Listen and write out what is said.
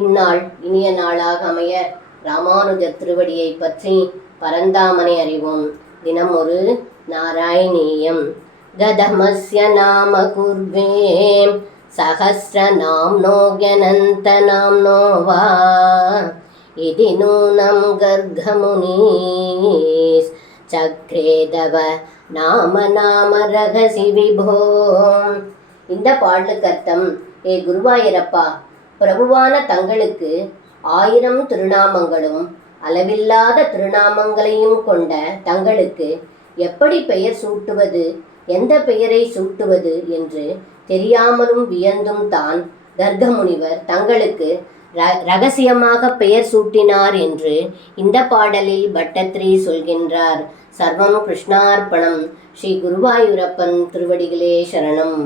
இந்நாள் இனிய நாளாக அமைய ராமானுஜர் திருவடியை பற்றி பரந்தாமனை அறிவோம். தினம் ஒரு நாராயணீயம். கதமஸ்ய நாம குர்வே சஹஸ்ரநாம்னோ க்யனந்த நாம்னோ வா இதி நூனம் கர்கமுனீஸ் சக்ரேதவ நாம நாம ரகசி விபோ. இந்த பாடலுக்கு அர்த்தம், ஏ குருவாயூரப்பா, பிரபுவான தங்களுக்கு 1000 திருநாமங்களும் அளவில்லாத திருநாமங்களையும் கொண்ட தங்களுக்கு எப்படி பெயர் சூட்டுவது, எந்த பெயரை சூட்டுவது என்று தெரியாமலும் வியந்தும் தான் கர்கமுனிவர் தங்களுக்கு ரகசியமாக பெயர் சூட்டினார் என்று இந்த பாடலில் பட்டத்ரி சொல்கின்றார். சர்வம் கிருஷ்ணார்ப்பணம். ஸ்ரீ குருவாயூரப்பன் திருவடிகளே சரணம்.